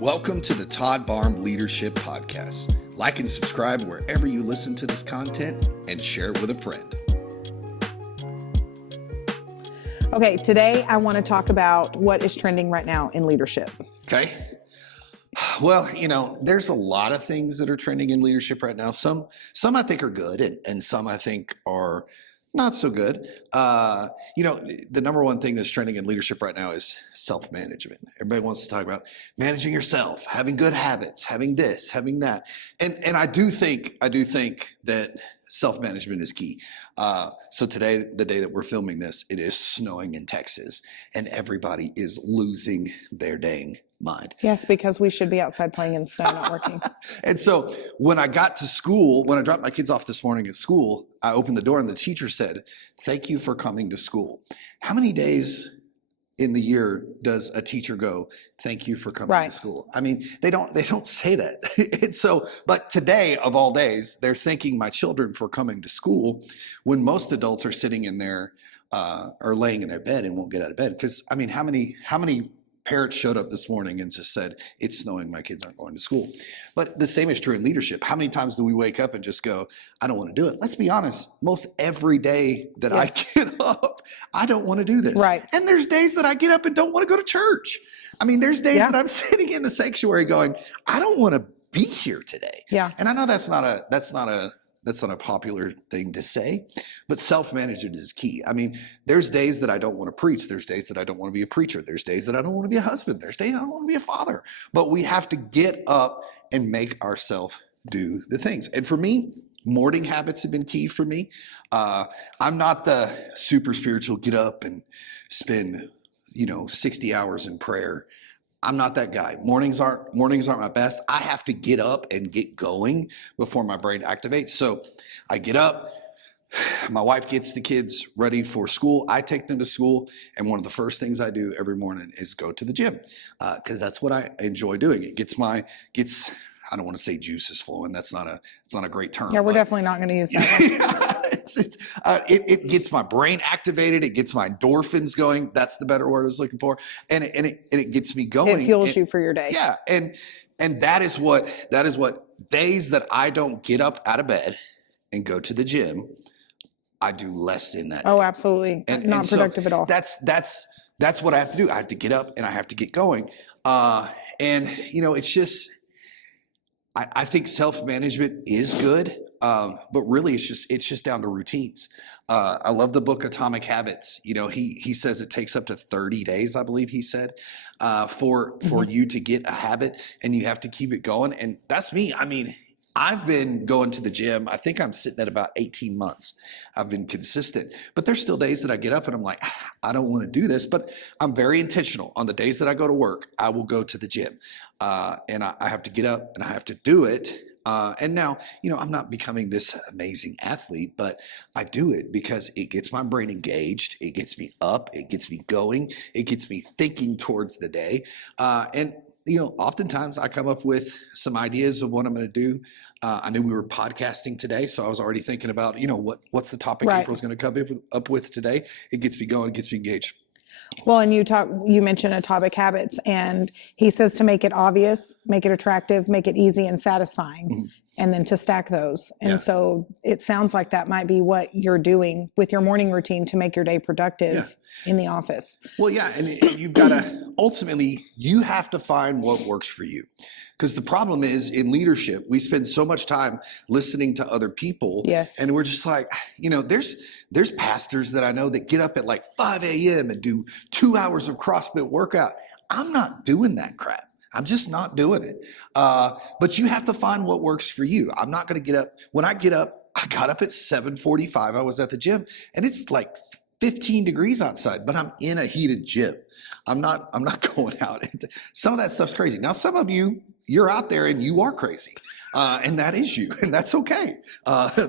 Welcome to the Todd Barham Leadership Podcast. Like and subscribe wherever you listen to this content and share it with a friend. Okay, today I want to talk about what is trending right now in leadership. Okay. Well, there's a lot of things that are trending in leadership right now. Some I think are good and some I think are not so good. The number one thing that's trending in leadership right now is self-management. Everybody wants to talk about managing yourself, having good habits, having this, having that. And I do think that self-management is key. So today, the day that we're filming this, it is snowing in Texas and everybody is losing their dang mind. Yes, because we should be outside playing in the snow, not working. And so when I got to school, when I dropped my kids off this morning at school, I opened the door and the teacher said, "Thank you for coming to school." How many days in the year does a teacher go, "Thank you for coming to school"? I mean, they don't say that. And so, but today of all days, they're thanking my children for coming to school when most adults are sitting in their or laying in their bed and won't get out of bed. Because I mean, how many parents showed up this morning and just said, "It's snowing, my kids aren't going to school"? But the same is true in leadership. How many times do we wake up and just go, "I don't want to do it"? Let's be honest. Most every day that I get up, I don't want to do this. Right. And there's days that I get up and don't want to go to church. I mean, there's days that I'm sitting in the sanctuary going, "I don't want to be here today." Yeah. And I know that's not a popular thing to say, but self-management is key. I mean, there's days that I don't want to preach. There's days that I don't want to be a preacher. There's days that I don't want to be a husband. There's days I don't want to be a father. But we have to get up and make ourselves do the things. And for me, morning habits have been key for me. I'm not the super spiritual get up and spend 60 hours in prayer. I'm not that guy. Mornings aren't my best. I have to get up and get going before my brain activates. So I get up, my wife gets the kids ready for school. I take them to school. And one of the first things I do every morning is go to the gym. Cause that's what I enjoy doing. It gets I don't want to say juices flowing. It's not a great term. Yeah, we're definitely not going to use that. It gets my brain activated. It gets my endorphins going. That's the better word I was looking for. And it gets me going. It fuels you for your day. Yeah. And that is what days that I don't get up out of bed and go to the gym, I do less in that. Oh, absolutely. Not productive at all. That's what I have to do. I have to get up and I have to get going. It's just, I think self-management is good, but really it's just down to routines. I love the book Atomic Habits. He says it takes up to 30 days, I believe he said, for you to get a habit, and you have to keep it going. And that's me. I mean, I've been going to the gym. I think I'm sitting at about 18 months. I've been consistent, but there's still days that I get up and I'm like, I don't want to do this, but I'm very intentional. On the days that I go to work, I will go to the gym. And I have to get up and I have to do it. And now, I'm not becoming this amazing athlete, but I do it because it gets my brain engaged. It gets me up. It gets me going. It gets me thinking towards the day. Oftentimes I come up with some ideas of what I'm going to do. I knew we were podcasting today, so I was already thinking about, what's the topic April's going to come up with today. It gets me going, it gets me engaged. Well, and you mentioned Atomic Habits, and he says to make it obvious, make it attractive, make it easy and satisfying, and then to stack those. And so it sounds like that might be what you're doing with your morning routine to make your day productive in the office. Well, yeah, and you've got to, ultimately, you have to find what works for you. Because the problem is in leadership, we spend so much time listening to other people. Yes. And we're just like, there's pastors that I know that get up at like 5 a.m. and do 2 hours of CrossFit workout. I'm not doing that crap. I'm just not doing it. But you have to find what works for you. I'm not going to get up. When I get up, I got up at 7:45. I was at the gym and it's like 15 degrees outside, but I'm in a heated gym. I'm not going out. Some of that stuff's crazy. Now, some of you're out there and you are crazy. And that is you, and that's okay.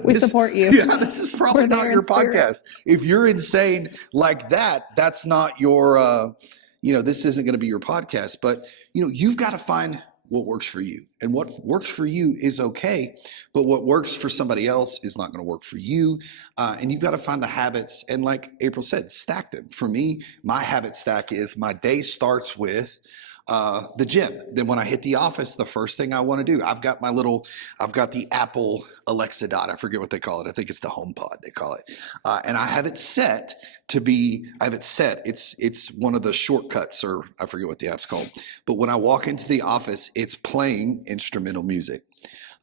We support you. Yeah, this is probably not your podcast. If you're insane like that, that's not your, this isn't going to be your podcast. But, you've got to find what works for you. And what works for you is okay, but what works for somebody else is not going to work for you. And you've got to find the habits. And like April said, stack them. For me, my habit stack is my day starts with the gym. Then when I hit the office, the first thing I want to do, I've got the Apple Alexa Dot. I forget what they call it. I think it's the HomePod they call it. And I have it set to be, it's one of the shortcuts, or I forget what the app's called. But when I walk into the office, it's playing instrumental music.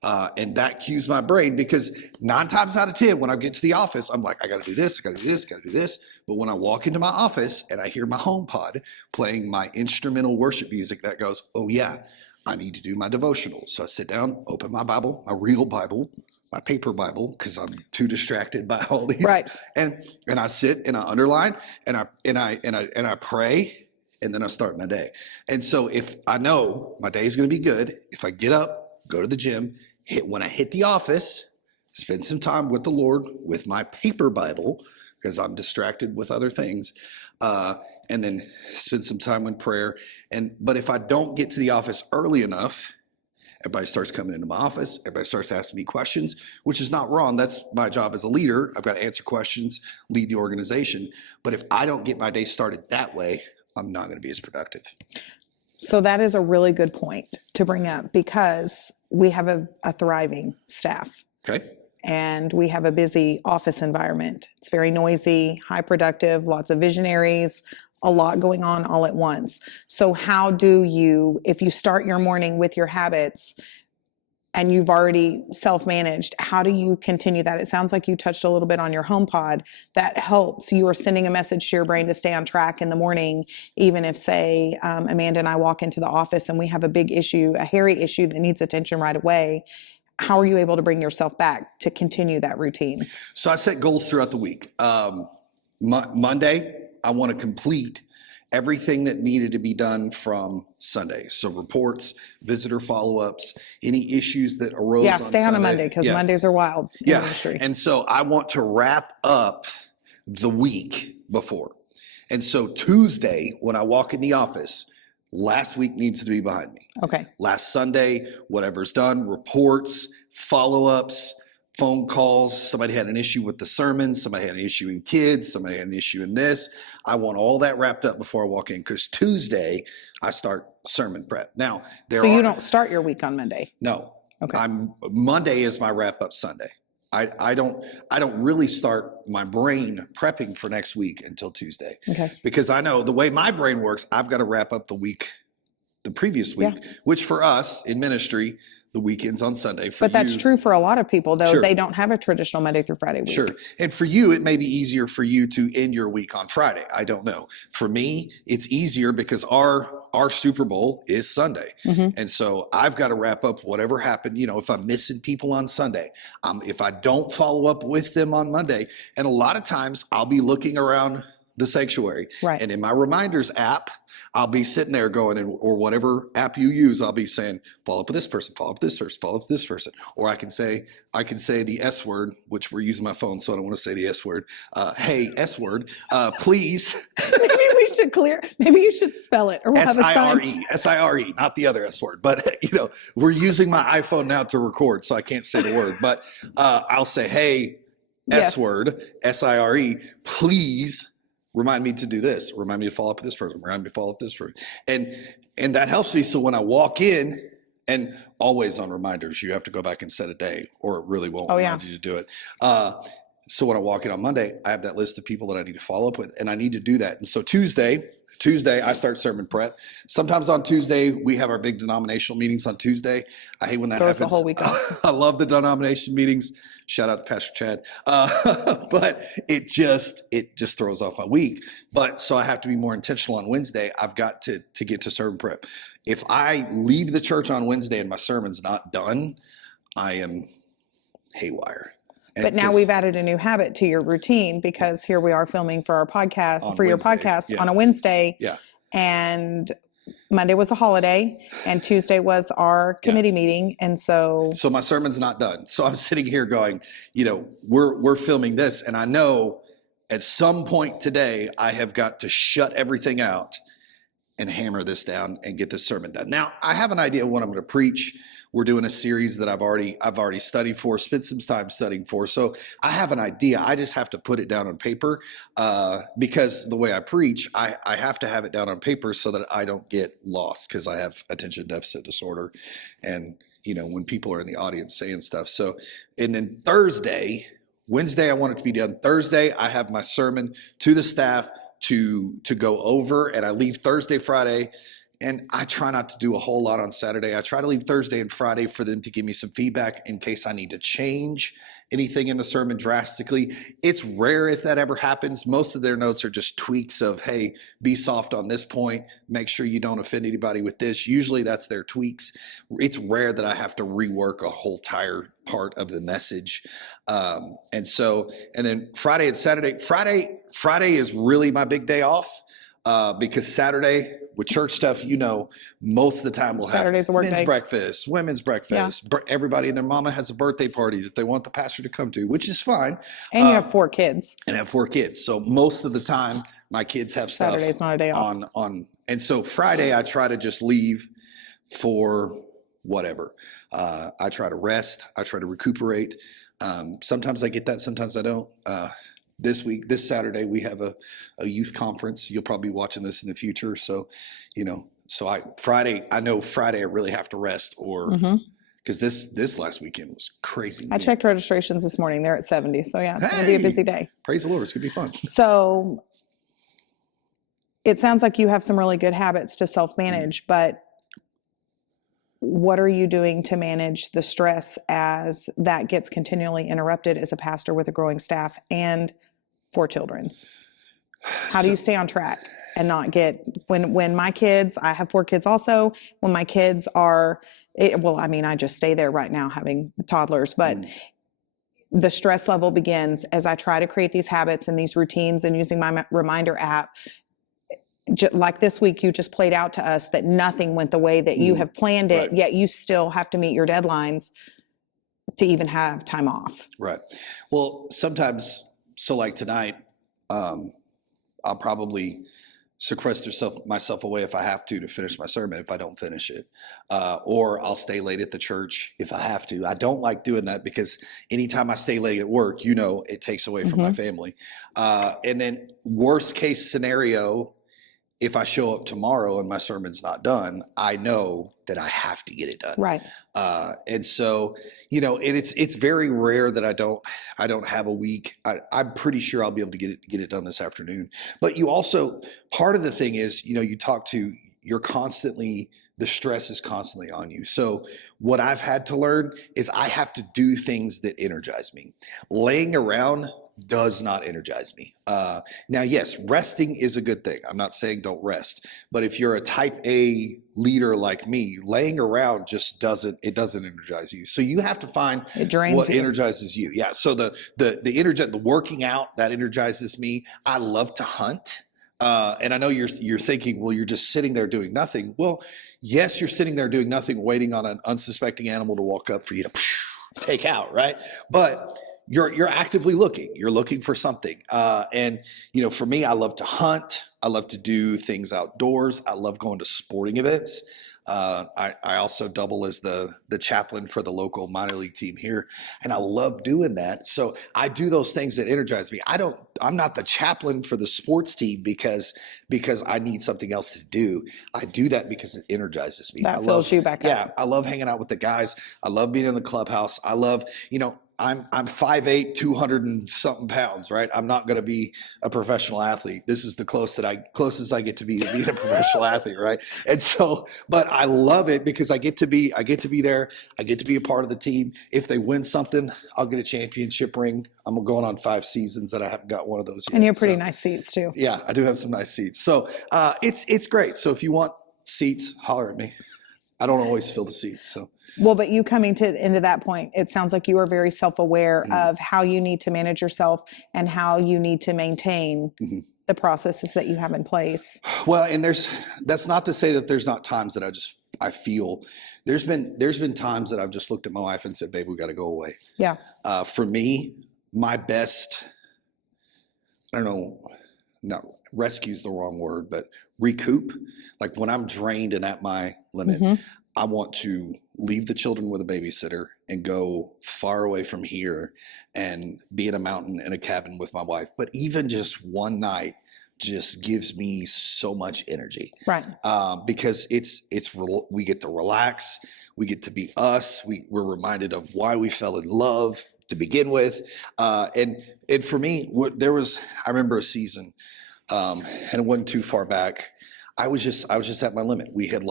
And that cues my brain, because 9 times out of 10, when I get to the office, I'm like, I got to do this, I got to do this, got to do this. But when I walk into my office and I hear my HomePod playing my instrumental worship music, that goes, oh yeah, I need to do my devotional. So I sit down, open my Bible, my real Bible, my paper Bible, because I'm too distracted by all these. Right. And I sit and I underline and I pray, and then I start my day. And so if I know my day is going to be good, if I get up, go to the gym, when I hit the office, spend some time with the Lord with my paper Bible, because I'm distracted with other things, and then spend some time in prayer. But if I don't get to the office early enough, everybody starts coming into my office. Everybody starts asking me questions, which is not wrong. That's my job as a leader. I've got to answer questions, lead the organization. But if I don't get my day started that way, I'm not going to be as productive. So that is a really good point to bring up, because we have a thriving staff. Okay. And we have a busy office environment. It's very noisy, high productive, lots of visionaries, a lot going on all at once. So how do you, if you start your morning with your habits and you've already self-managed, how do you continue that? It sounds like you touched a little bit on your HomePod. That helps. You are sending a message to your brain to stay on track in the morning, even if, say, Amanda and I walk into the office and we have a big issue, a hairy issue that needs attention right away. How are you able to bring yourself back to continue that routine? So I set goals throughout the week. Monday, I want to complete everything that needed to be done from Sunday. So reports, visitor follow-ups, any issues that arose on Sunday. Yeah, stay on a Monday, because Mondays are wild in the industry. And so I want to wrap up the week before. And so Tuesday, when I walk in the office, last week needs to be behind me. Okay. Last Sunday, whatever's done, reports, follow-ups, phone calls. Somebody had an issue with the sermon. Somebody had an issue in kids. Somebody had an issue in this. I want all that wrapped up before I walk in, because Tuesday I start sermon prep. Now, you don't start your week on Monday? No. Okay. Monday is my wrap-up Sunday. I don't really start my brain prepping for next week until Tuesday. Okay. Because I know the way my brain works, I've got to wrap up the previous week, which for us in ministry, the weekend's on Sunday. But that's true for a lot of people, though. Sure. They don't have a traditional Monday through Friday week. Sure. And for you, it may be easier for you to end your week on Friday. I don't know. For me, it's easier because our Super Bowl is Sunday. Mm-hmm. And so I've got to wrap up whatever happened. You know, if I'm missing people on Sunday, if I don't follow up with them on Monday, and a lot of times I'll be looking around the sanctuary. Right. And in my reminders app, I'll be sitting there going, or whatever app you use, I'll be saying, follow up with this person, follow up with this person, follow up with this person. Or I can say the S word, which we're using my phone, so I don't want to say the S word. Hey, S word, please. Maybe you should spell it, or we'll have a sign. S-I-R-E, not the other S word. But, we're using my iPhone now to record, so I can't say the word. But I'll say, hey, S word, S-I-R-E, please remind me to do this. Remind me to follow up with this person. Remind me to follow up with this person. And that helps me. So when I walk in, and always on reminders, you have to go back and set a day, or it really won't remind you to do it. So when I walk in on Monday, I have that list of people that I need to follow up with, and I need to do that. And so Tuesday, I start sermon prep. Sometimes on Tuesday, we have our big denominational meetings on Tuesday. I hate when that happens. The whole week off. I love the denomination meetings. Shout out to Pastor Chad. But it just throws off my week. But so I have to be more intentional on Wednesday. I've got to get to sermon prep. If I leave the church on Wednesday and my sermon's not done, I am haywire. But now we've added a new habit to your routine, because here we are filming for our podcast, your podcast on a Wednesday. Yeah. And Monday was a holiday, and Tuesday was our committee meeting. And so my sermon's not done. So I'm sitting here going, we're filming this, and I know at some point today I have got to shut everything out and hammer this down and get this sermon done. Now, I have an idea of what I'm going to preach. We're doing a series that I've already studied for, spent some time studying for. So I have an idea. I just have to put it down on paper because the way I preach, I have to have it down on paper so that I don't get lost because I have attention deficit disorder. And, when people are in the audience saying stuff. So, and then Wednesday, I want it to be done. Thursday, I have my sermon to the staff to go over, and I leave Thursday, Friday. And I try not to do a whole lot on Saturday. I try to leave Thursday and Friday for them to give me some feedback in case I need to change anything in the sermon drastically. It's rare if that ever happens. Most of their notes are just tweaks of, hey, be soft on this point. Make sure you don't offend anybody with this. Usually that's their tweaks. It's rare that I have to rework a whole entire part of the message. And then Friday and Saturday. Friday is really my big day off. Because Saturday with church stuff, most of the time we'll Saturday's a have work men's day. breakfast, women's breakfast. Everybody and their mama has a birthday party that they want the pastor to come to, which is fine. And you have 4 kids. And I have 4 kids. So most of the time my kids have Saturday's stuff not a day off. on. And so Friday I try to just leave for whatever. I try to rest. I try to recuperate. Sometimes I get that. Sometimes I don't. This Saturday, we have a youth conference. You'll probably be watching this in the future. So, Friday I really have to rest because this last weekend was crazy. I checked registrations this morning. They're at 70. So yeah, it's going to be a busy day. Praise the Lord. It's going to be fun. So it sounds like you have some really good habits to self-manage, but what are you doing to manage the stress as that gets continually interrupted as a pastor with a growing staff and 4 children? How do you stay on track and not get, when my kids, I have 4 kids also, when my kids are, I just stay there right now having toddlers, but the stress level begins as I try to create these habits and these routines and using my reminder app. Like this week, you just played out to us that nothing went the way that you have planned it, yet you still have to meet your deadlines to even have time off. Right. Well, sometimes, so like tonight, I'll probably sequester myself away if I have to finish my sermon if I don't finish it. Or I'll stay late at the church if I have to. I don't like doing that because anytime I stay late at work, it takes away from my family. And then worst case scenario, if I show up tomorrow and my sermon's not done, I know that I have to get it done. Right. And so, it's very rare that I don't have a week. I'm pretty sure I'll be able to get it done this afternoon. But you also, part of the thing is, the stress is constantly on you. So what I've had to learn is I have to do things that energize me. Laying around does not energize me. Now, yes, resting is a good thing. I'm not saying don't rest, but if you're a type A leader like me, laying around just doesn't energize you. So you have to find what energizes you. Yeah. So the working out, that energizes me. I love to hunt. And I know you're thinking, well, you're just sitting there doing nothing. Well, yes, you're sitting there doing nothing, waiting on an unsuspecting animal to walk up for you to take out, right? But you're actively looking. You're looking for something. And for me, I love to hunt. I love to do things outdoors. I love going to sporting events. I also double as the chaplain for the local minor league team here, and I love doing that. So I do those things that energize me. I'm not the chaplain for the sports team because I need something else to do. I do that because it energizes me. That fills you back up. Yeah, I love hanging out with the guys. I love being in the clubhouse. I love, I'm 5'8", 200 and something pounds, right? I'm not going to be a professional athlete. This is the closest I get to being a professional athlete, right? And so, but I love it because I get to be there. I get to be a part of the team. If they win something, I'll get a championship ring. I'm going on 5 seasons and I haven't got one of those yet. And you have pretty nice seats too. Yeah, I do have some nice seats. So it's great. So if you want seats, holler at me. I don't always fill the seats, so. Well, but you coming into that point, it sounds like you are very self-aware of how you need to manage yourself and how you need to maintain the processes that you have in place. Well, and that's not to say that there's not times that I feel there's been times that I've just looked at my wife and said, babe, we got to go away. Yeah. For me, my best, I don't know, not rescue is the wrong word, but recoup. Like when I'm drained and at my limit, I want to leave the children with a babysitter and go far away from here and be in a mountain in a cabin with my wife. But even just one night just gives me so much energy. Right. Because we get to relax, we get to be us, we're reminded of why we fell in love to begin with. And for me, I remember a season, and it wasn't too far back. I was just at my limit. We had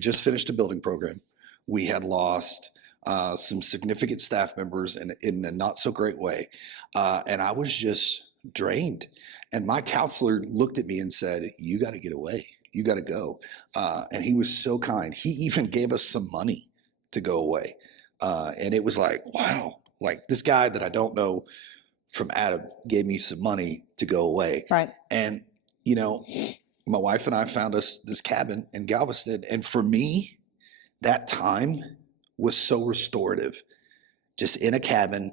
just finished a building program. We had lost some significant staff members in a not so great way. And I was just drained. And my counselor looked at me and said, "You got to get away. You got to go." And he was so kind. He even gave us some money to go away. And it was like, wow, like this guy that I don't know from Adam gave me some money to go away. Right. And, my wife and I found us this cabin in Galveston. And for me, that time was so restorative. Just in a cabin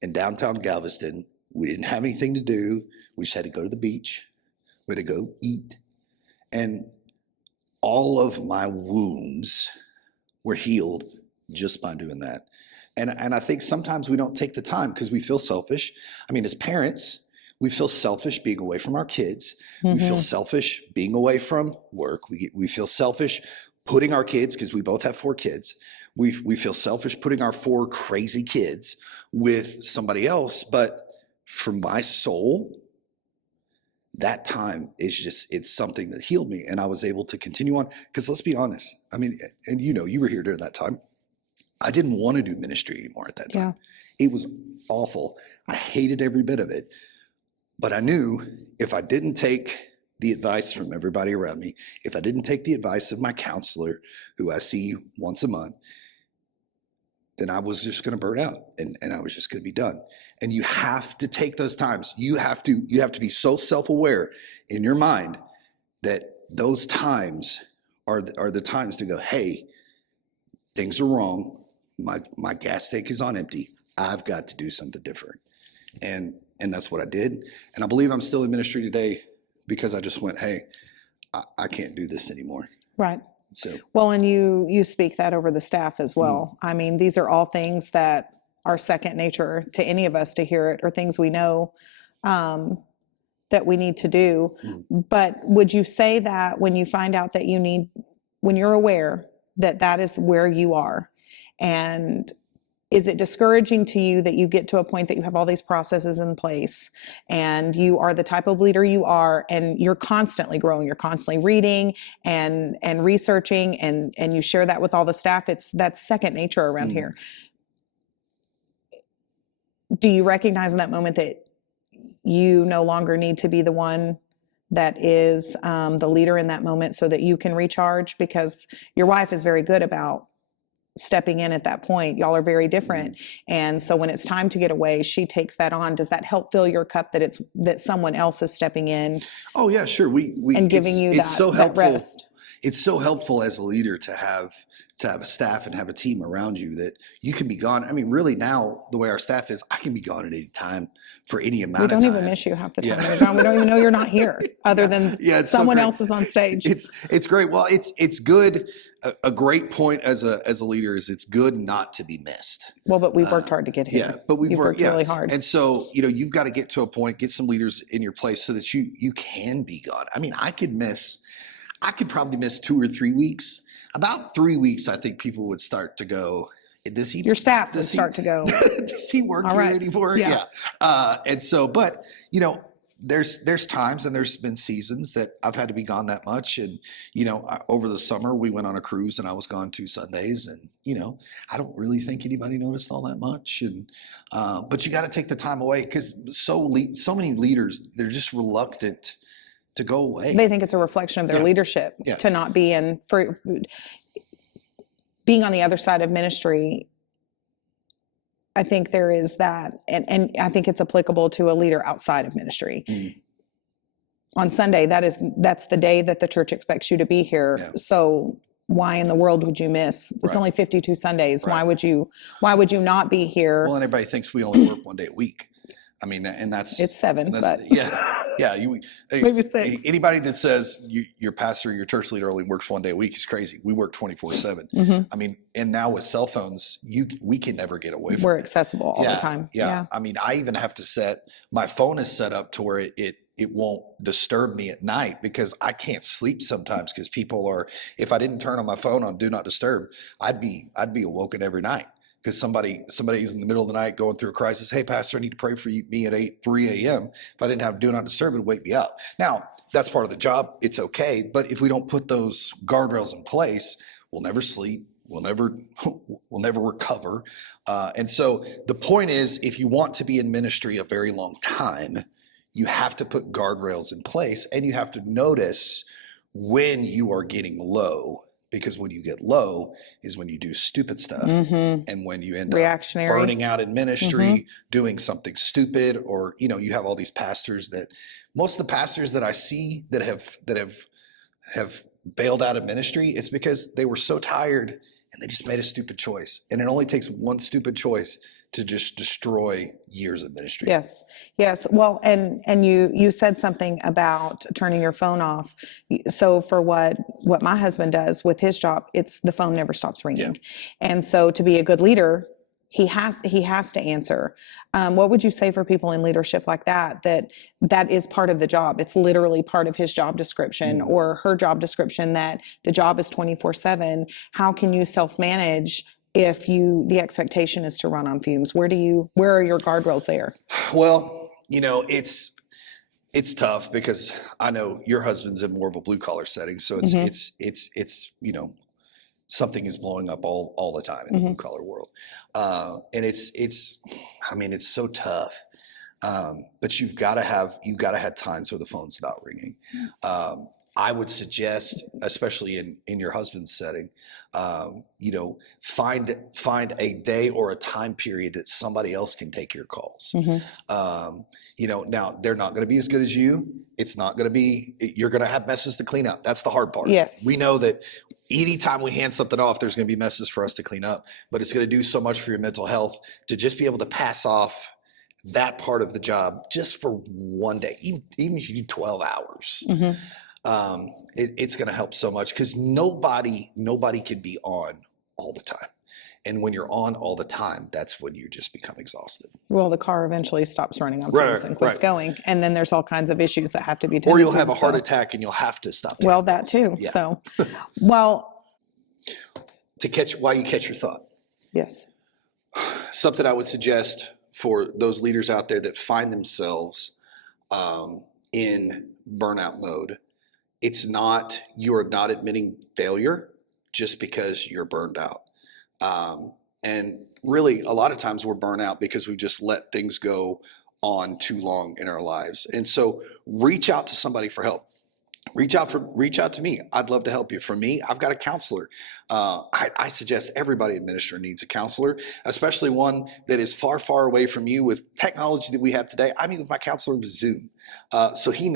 in downtown Galveston. We didn't have anything to do. We just had to go to the beach. We had to go eat. And all of my wounds were healed just by doing that. And I think sometimes we don't take the time because we feel selfish. I mean, as parents, we feel selfish being away from our kids. We feel selfish being away from work. We feel selfish putting our kids, because we both have 4 kids. We feel selfish putting our 4 crazy kids with somebody else. But for my soul, that time it's something that healed me, and I was able to continue on. Because let's be honest, I mean, and you were here during that time. I didn't want to do ministry anymore at that time. Yeah. It was awful. I hated every bit of it. But I knew if I didn't take the advice from everybody around me, if I didn't take the advice of my counselor, who I see once a month, then I was just going to burn out, and I was just going to be done. And you have to take those times. You have to be so self-aware in your mind that those times are the times to go, hey, things are wrong. My gas tank is on empty. I've got to do something different. And that's what I did. And I believe I'm still in ministry today because I just went, hey, I can't do this anymore. Right. So well, and you speak that over the staff as well. I mean, these are all things that are second nature to any of us to hear it, or things we know that we need to do. But would you say that when you find out that when you're aware that is where you are, and is it discouraging to you that you get to a point that you have all these processes in place and you are the type of leader you are, and you're constantly growing, you're constantly reading and researching, and you share that with all the staff? That's second nature around here. Do you recognize in that moment that you no longer need to be the one that is the leader in that moment so that you can recharge? Because your wife is very good about stepping in at that point. Y'all are very different. And so when it's time to get away, she takes that on. Does that help fill your cup that someone else is stepping in? Oh yeah, sure. We and giving you that rest. It's so helpful as a leader to have a staff and have a team around you that you can be gone. I mean, really now the way our staff is, I can be gone at any time for any amount of time. We don't even miss you half the time. Yeah. We don't even know you're not here, other than someone else is on stage. It's great. Well, it's good. A great point as a leader is it's good not to be missed. Well, but we've worked hard to get here. Yeah, but we've worked really hard. And so, you've got to get to a point, get some leaders in your place so that you can be gone. I mean, I could probably miss 2 or 3 weeks. About 3 weeks, I think people would start to go, your staff would start to go, does he work here anymore? Yeah. And so, but, there's times and there's been seasons that I've had to be gone that much. And, over the summer, we went on a cruise and I was gone 2 Sundays. And, I don't really think anybody noticed all that much. And, but you got to take the time away, because so many leaders, they're just reluctant to go away. They think it's a reflection of their leadership to not be in. For being on the other side of ministry, I think there is that, and I think it's applicable to a leader outside of ministry. On Sunday, that's the day that the church expects you to be here. Yeah. So why in the world would you miss? It's only 52 Sundays. Right. Why would you not be here? Well, and everybody thinks we only work one day a week. I mean, and that's It's 7, but yeah. maybe 6. Anybody that says your pastor, your church leader only works 1 day a week is crazy. We work 24/7. I mean, and now with cell phones, we can never get away from We're it. accessible all the time. Yeah. I mean, I even have to my phone is set up to where it won't disturb me at night because I can't sleep sometimes because if I didn't turn on my phone on do not disturb, I'd be awoken every night. Because somebody's in the middle of the night going through a crisis. Hey, pastor, I need to pray for me at 3 a.m. If I didn't have do not disturb, it'd wake me up. Now, that's part of the job. It's okay. But if we don't put those guardrails in place, we'll never sleep. We'll never recover. And so the point is, if you want to be in ministry a very long time, you have to put guardrails in place and you have to notice when you are getting low. Because when you get low is when you do stupid stuff and when you end up burning out in ministry, doing something stupid, or, you have all these pastors most of the pastors that I see that have bailed out of ministry, it's because they were so tired and they just made a stupid choice. And it only takes one stupid choice to just destroy years of ministry. Yes. Well, and you said something about turning your phone off. So for what my husband does with his job, the phone never stops ringing. Yeah. And so to be a good leader, he has to answer. What would you say for people in leadership like that is part of the job? It's literally part of his job description or her job description, that the job is 24/7. How can you self-manage if the expectation is to run on fumes? Where are your guardrails there? Well, it's tough because I know your husband's in more of a blue collar setting. So it's something is blowing up all the time in the blue collar world. And it's so tough. But you've got to have times where the phone's not ringing. I would suggest, especially in your husband's setting, find a day or a time period that somebody else can take your calls. Now they're not going to be as good as you. It's not going to be, you're going to have messes to clean up. That's the hard part. Yes. We know that anytime we hand something off, there's going to be messes for us to clean up, but it's going to do so much for your mental health to just be able to pass off that part of the job just for one day, even if you do 12 hours. It's going to help so much because nobody can be on all the time. And when you're on all the time, that's when you just become exhausted. Well, the car eventually stops running on fumes and quits going. And then there's all kinds of issues that have to be tended to. Or you'll have a heart attack and you'll have to stop. Well, that too. Yeah. So, while you catch your thought. Yes. Something I would suggest for those leaders out there that find themselves in burnout mode, you are not admitting failure just because you're burned out. And really, a lot of times we're burnt out because we just let things go on too long in our lives. And so reach out to somebody for help. Reach out to me. I'd love to help you. For me, I've got a counselor. I suggest everybody in ministry needs a counselor, especially one that is far, far away from you. With technology that we have today, I meet with my counselor with Zoom. So he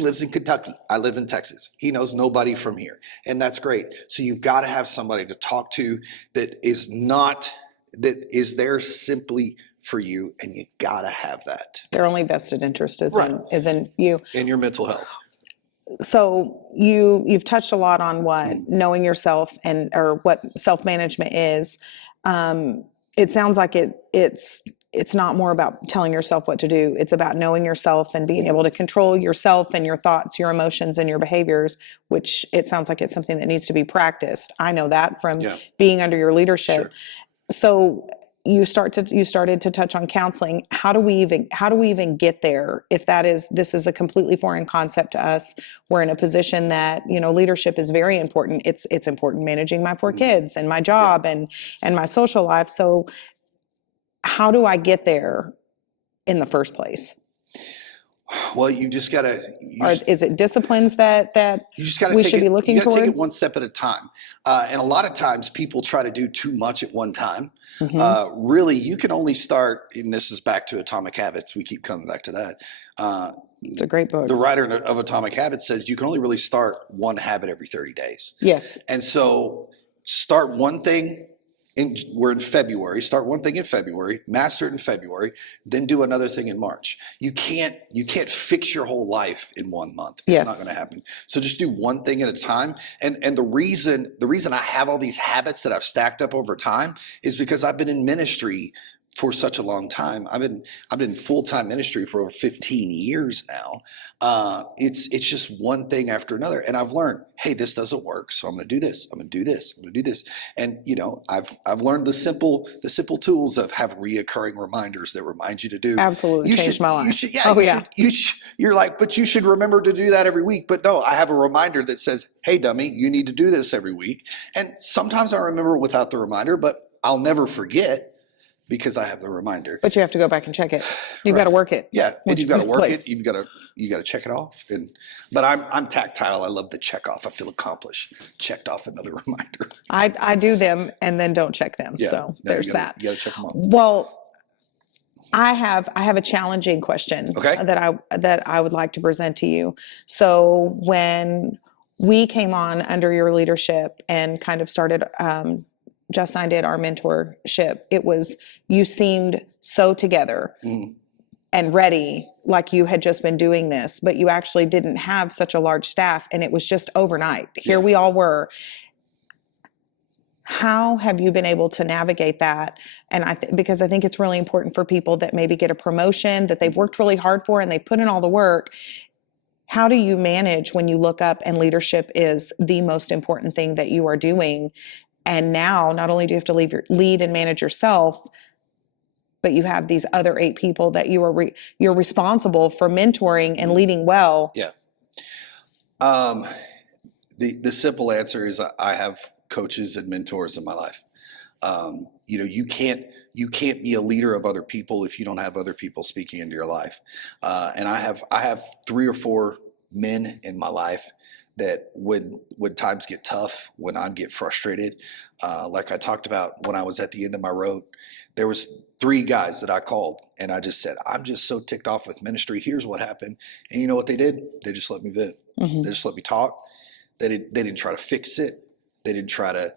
lives in Kentucky. I live in Texas. He knows nobody from here, and that's great. So you've got to have somebody to talk to that is there simply for you, and you got to have that. Their only vested interest is in you and your mental health. So you've touched a lot on what knowing yourself or what self-management is. It sounds like it's not more about telling yourself what to do. It's about knowing yourself and being able to control yourself and your thoughts, your emotions, and your behaviors, which it sounds like it's something that needs to be practiced. I know that from being under your leadership. Sure. So you started to touch on counseling. How do we even get there? If this is a completely foreign concept to us, we're in a position that, leadership is very important. It's important managing my 4 kids and my job and my social life. So how do I get there in the first place? Well, you just got to... Is it disciplines that we should be looking towards? You got to take it one step at a time. And a lot of times people try to do too much at one time. Really, you can only start, and this is back to Atomic Habits. We keep coming back to that. It's a great book. The writer of Atomic Habits says you can only really start one habit every 30 days. Yes. And so start one thing we're in February, start one thing in February, master it in February, then do another thing in March. You can't fix your whole life in 1 month. It's not going to happen. So just do one thing at a time. And the reason I have all these habits that I've stacked up over time is because I've been in ministry for such a long time. I've been full-time ministry for over 15 years now. It's just one thing after another. And I've learned, hey, this doesn't work. So I'm going to do this. I'm going to do this. I'm going to do this. And I've learned the simple tools of have reoccurring reminders that remind you to do. Absolutely changed my life. You're like, but you should remember to do that every week. But no, I have a reminder that says, hey, dummy, you need to do this every week. And sometimes I remember without the reminder, but I'll never forget, because I have the reminder. But you have to go back and check it. You've got to work it. Yeah, and you've got to work it. You got to check it off. But I'm tactile. I love the check off. I feel accomplished. Checked off another reminder. I do them and then don't check them. Yeah, so there's that. You got to check them off. Well, I have a challenging question that I would like to present to you. So when we came on under your leadership and kind of started Jess and I did our mentorship, you seemed so together and ready, like you had just been doing this, but you actually didn't have such a large staff, and it was just overnight. Here we all were. How have you been able to navigate that? And because I think it's really important for people that maybe get a promotion that they've worked really hard for and they put in all the work. How do you manage when you look up and leadership is the most important thing that you are doing? And now, not only do you have to lead and manage yourself, but you have these other 8 people that you're responsible for mentoring and leading well. Yeah. The simple answer is I have coaches and mentors in my life. You can't be a leader of other people if you don't have other people speaking into your life. And I have 3 or 4 men in my life that when times get tough, when I get frustrated, like I talked about when I was at the end of my rope, there was 3 guys that I called and I just said, I'm just so ticked off with ministry. Here's what happened. And you know what they did? They just let me vent. They just let me talk. They didn't try to fix it. They didn't try to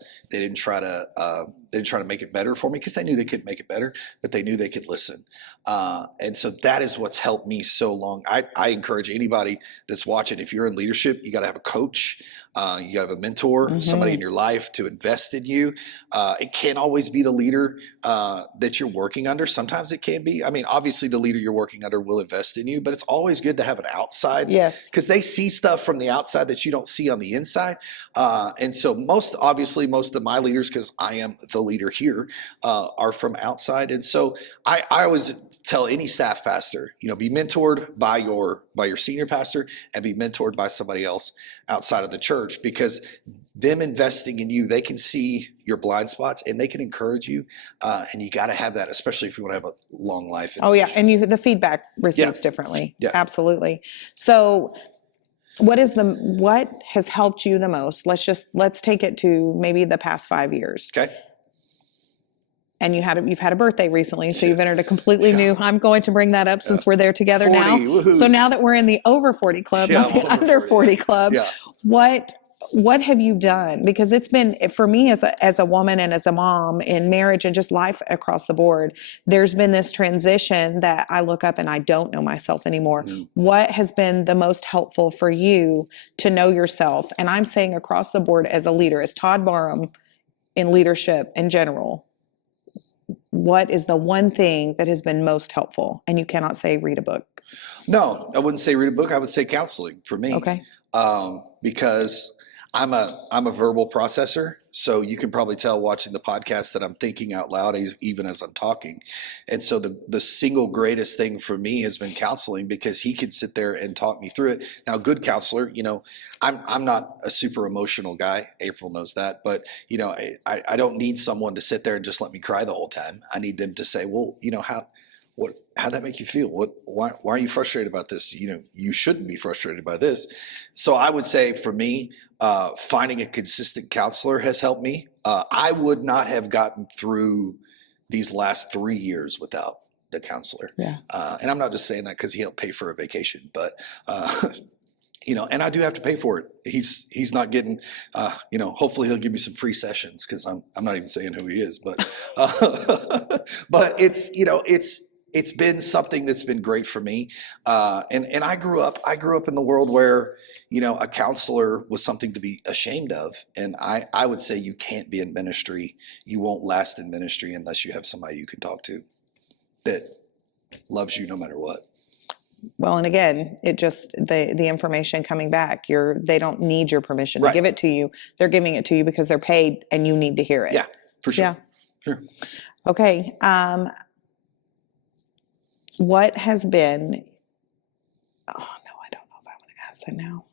make it better for me, because they knew they couldn't make it better, but they knew they could listen. And so that is what's helped me so long. I encourage anybody that's watching, if you're in leadership, you got to have a coach. You got to have a mentor, somebody in your life to invest in you. It can't always be the leader that you're working under. Sometimes it can be. I mean, obviously the leader you're working under will invest in you, but it's always good to have an outside. Yes. Because they see stuff from the outside that you don't see on the inside. And so most of my leaders, because I am the leader here, are from outside. And so I always tell any staff pastor, be mentored by your senior pastor and be mentored by somebody else outside of the church, because them investing in you, they can see your blind spots and they can encourage you. And you got to have that, especially if you want to have a long life. And the feedback receives differently. Yeah. Absolutely. So what has helped you the most? Let's take it to maybe the past 5 years. Okay. And you've had a birthday recently, so you've entered a completely new. I'm going to bring that up since we're there together 40, now. woohoo. So now that we're in the over 40 club, not the under 40 club, what have you done? Because it's been, for me as a woman and as a mom in marriage and just life across the board, there's been this transition that I look up and I don't know myself anymore. What has been the most helpful for you to know yourself? And I'm saying across the board as a leader, as Todd Barham in leadership in general, what is the one thing that has been most helpful? And you cannot say read a book. No, I wouldn't say read a book. I would say counseling for me. Okay. Because I'm a verbal processor, so you can probably tell watching the podcast that I'm thinking out loud even as I'm talking. And so the single greatest thing for me has been counseling, because he could sit there and talk me through it. Now, a good counselor, I'm not a super emotional guy. April knows that, but I don't need someone to sit there and just let me cry the whole time. I need them to say, well, how'd that make you feel? Why are you frustrated about this? You shouldn't be frustrated by this. So I would say for me, finding a consistent counselor has helped me. I would not have gotten through these last 3 years without the counselor. Yeah. And I'm not just saying that because he helped pay for a vacation, but And I do have to pay for it. He's not getting, hopefully he'll give me some free sessions, because I'm not even saying who he is, but but it's been something that's been great for me. And I grew up in the world where, a counselor was something to be ashamed of. And I would say you can't be in ministry. You won't last in ministry unless you have somebody you can talk to that loves you no matter what. Well, and again, it just, the information coming back, they don't need your permission to give it to you. They're giving it to you because they're paid and you need to hear it. Yeah, for sure. Yeah. Sure. Okay. What has been, oh no, I don't know if I want to ask that now.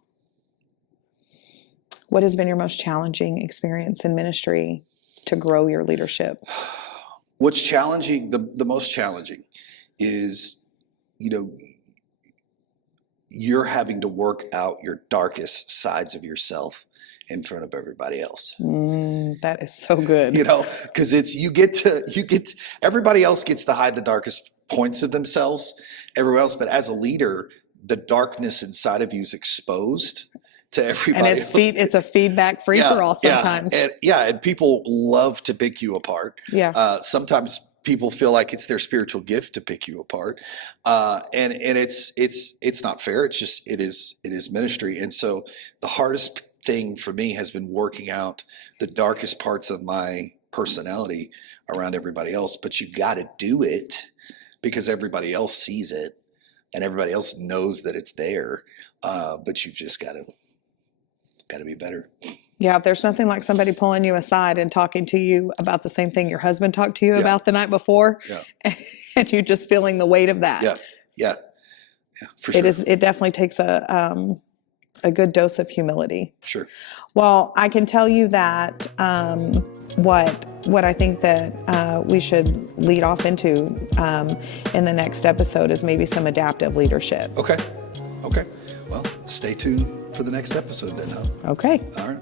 What has been your most challenging experience in ministry to grow your leadership? What's challenging, the most challenging is, you're having to work out your darkest sides of yourself in front of everybody else. That is so good. Because everybody else gets to hide the darkest points of themselves, everywhere else. But as a leader, the darkness inside of you is exposed to everybody. And it's a feedback free for all sometimes. And people love to pick you apart. Yeah. Sometimes people feel like it's their spiritual gift to pick you apart, and it's not fair. It is ministry. And so the hardest thing for me has been working out the darkest parts of my personality around everybody else. But you got to do it because everybody else sees it and everybody else knows that it's there. But you've just got to be better. Yeah, there's nothing like somebody pulling you aside and talking to you about the same thing your husband talked to you about the night before, and you just feeling the weight of that. Yeah, for sure. It definitely takes a good dose of humility. Sure. Well, I can tell you that what I think that we should lead off into in the next episode is maybe some adaptive leadership. Okay. Well, stay tuned for the next episode then, huh? Okay. All right.